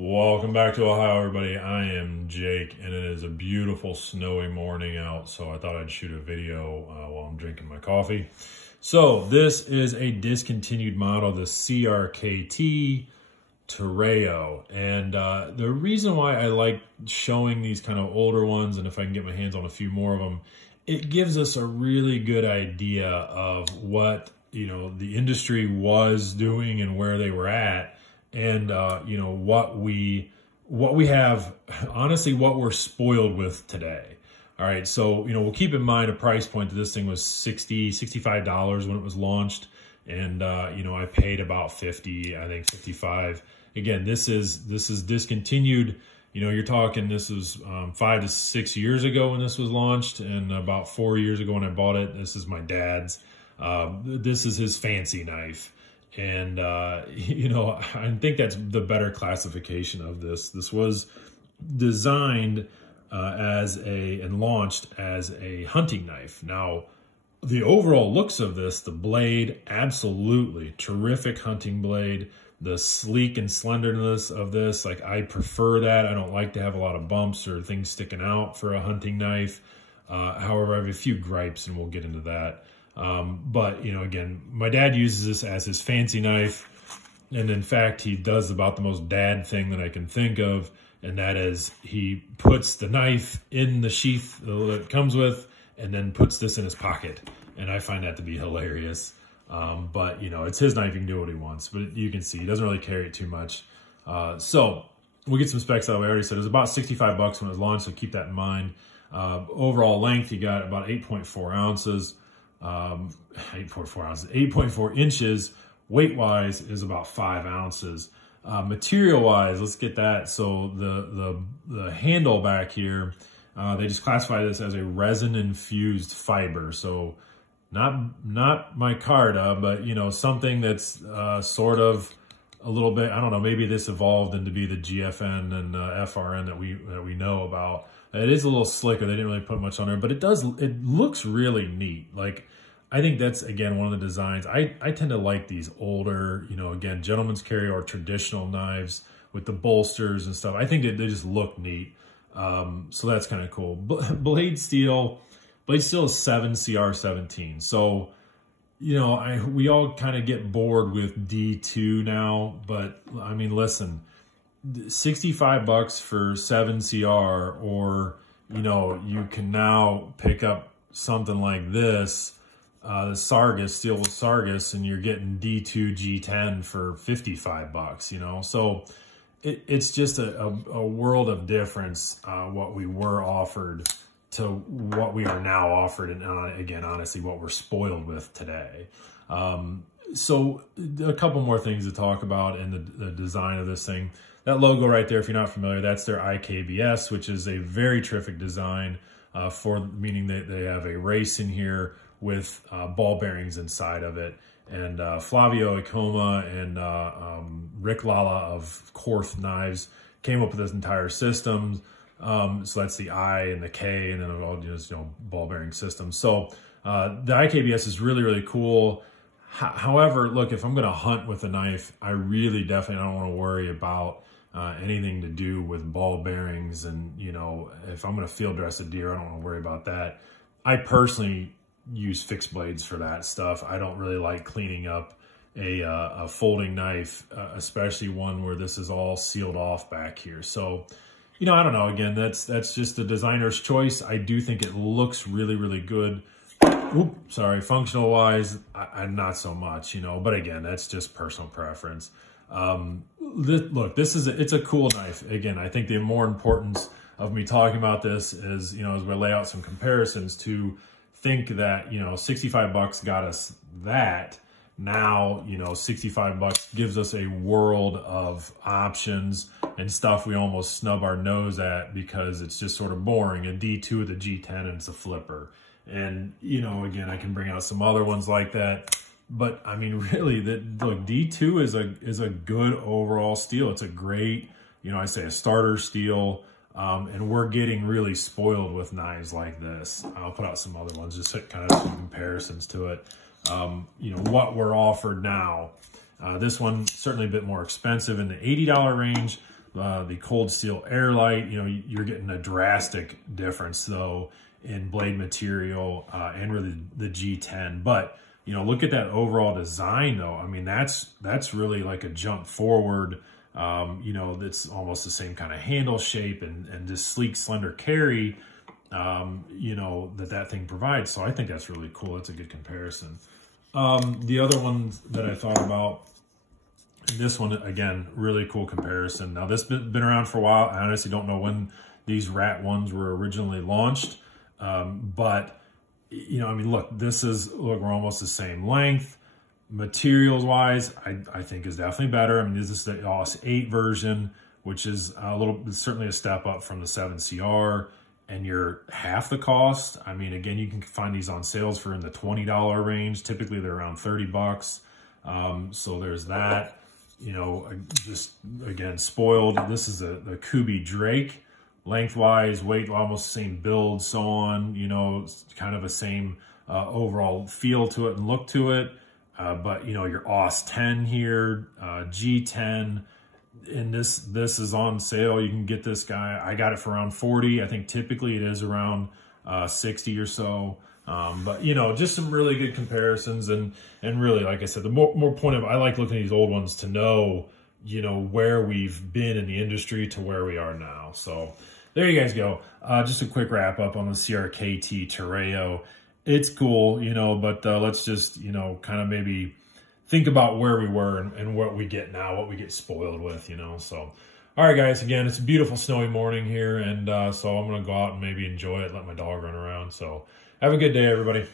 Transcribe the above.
Welcome back to Ohio, everybody. I am Jake, and it is a beautiful snowy morning out, so I thought I'd shoot a video while I'm drinking my coffee. So this is a discontinued model, the CRKT Torreya, and the reason why I like showing these kind of older ones, and if I can get my hands on a few more of them, it gives us a really good idea of what the industry was doing and where they were at. And what we have, honestly, what we're spoiled with today. All right, so we'll keep in mind a price point that this thing was $65 when it was launched, and I paid about 50, I think 55. Again, this is discontinued. You're talking, this was 5 to 6 years ago when this was launched, and about 4 years ago when I bought it. This is my dad's. This is his fancy knife. And, I think that's the better classification of this. This was designed and launched as a hunting knife. Now, the overall looks of this, the blade, absolutely terrific hunting blade. The sleek and slenderness of this, like, I prefer that. I don't like to have a lot of bumps or things sticking out for a hunting knife. However, I have a few gripes, and we'll get into that. But again, my dad uses this as his fancy knife. And in fact, he does about the most dad thing that I can think of. And that is, he puts the knife in the sheath that it comes with and then puts this in his pocket. And I find that to be hilarious. But it's his knife. He can do what he wants, but you can see he doesn't really carry it too much. So we'll get some specs out of the way. I already said it was about 65 bucks when it was launched. So keep that in mind. Overall length, you got about 8.4 ounces. 8.4 inches. Weight wise is about 5 ounces. Material wise, let's get that. So the handle back here, they just classify this as a resin infused fiber. So not micarta, but something that's sort of a little bit, I don't know, maybe this evolved into be the GFN and FRN that we know about. It is a little slicker. They didn't really put much on there, but it looks really neat. Like, I think that's, again, one of the designs. I tend to like these older, again, gentleman's carry or traditional knives with the bolsters and stuff. I think they just look neat. So that's kind of cool. Blade steel is 7 CR17. So, we all kind of get bored with D2 now, but I mean, listen, 65 bucks for 7 CR, or, you can now pick up something like this, the Sargus, steel with Sargus, and you're getting D2 G10 for 55 bucks, So it's just a world of difference, what we were offered to what we are now offered. And again, honestly, what we're spoiled with today. So a couple more things to talk about in the design of this thing. That logo right there, if you're not familiar, that's their IKBs, which is a very terrific design, meaning that they have a race in here with ball bearings inside of it. And Flavio Icoma and Rick Lala of Korth Knives came up with this entire system. So that's the I and the K, and then it all just ball bearing system. So the IKBs is really, really cool. However, look, if I'm going to hunt with a knife, I really definitely don't want to worry about anything to do with ball bearings. And, if I'm going to field dress a deer, I don't want to worry about that. I personally use fixed blades for that stuff. I don't really like cleaning up a folding knife, especially one where this is all sealed off back here. So, I don't know. Again, that's just the designer's choice. I do think it looks really, really good. Oops, sorry, functional wise, I'm not so much, but again, that's just personal preference. Look, it's a cool knife. Again, I think the more importance of me talking about this is, as we lay out some comparisons, to think that, 65 bucks got us that. Now, 65 bucks gives us a world of options and stuff we almost snub our nose at because it's just sort of boring. A D2 with a G10 and it's a flipper. And, again, I can bring out some other ones like that. But, I mean, really, look, D2 is a good overall steel. It's a great, I say a starter steel. And we're getting really spoiled with knives like this. I'll put out some other ones, just kind of some comparisons to it. What we're offered now This one certainly a bit more expensive in the $80 range. The Cold Steel Airlight, you know, you're getting a drastic difference though in blade material and really the G10. But you know, look at that overall design though. I mean, that's really like a jump forward. You know, it's almost the same kind of handle shape and this sleek, slender carry, you know, that thing provides. So I think that's really cool. That's a good comparison. The other one that I thought about, this one, again, really cool comparison. Now, this has been around for a while. I honestly don't know when these rat ones were originally launched. But, you know, I mean, look, we're almost the same length. Materials-wise, I think is definitely better. I mean, this is the OS 8 version, which is certainly a step up from the 7CR, and you're half the cost. I mean, again, you can find these on sales for in the $20 range. Typically, they're around 30 bucks. So there's that. You know, just again, spoiled. This is the Kubi Drake. Lengthwise, weight, almost the same build, so on. You know, it's kind of the same overall feel to it and look to it. But you know, your OS 10 here, G10, and this is on sale. You can get this guy. I got it for around 40. I think typically it is around 60 or so. But you know, just some really good comparisons, and really, like I said, the more point of, I like looking at these old ones to know, you know, where we've been in the industry to where we are now. So there you guys go. Just a quick wrap up on the CRKT Torreya. It's cool, you know, but let's just, you know, kind of maybe think about where we were and what we get now, what we get spoiled with, you know. So, all right, guys, again, it's a beautiful snowy morning here, and so I'm going to go out and maybe enjoy it, let my dog run around. So have a good day, everybody.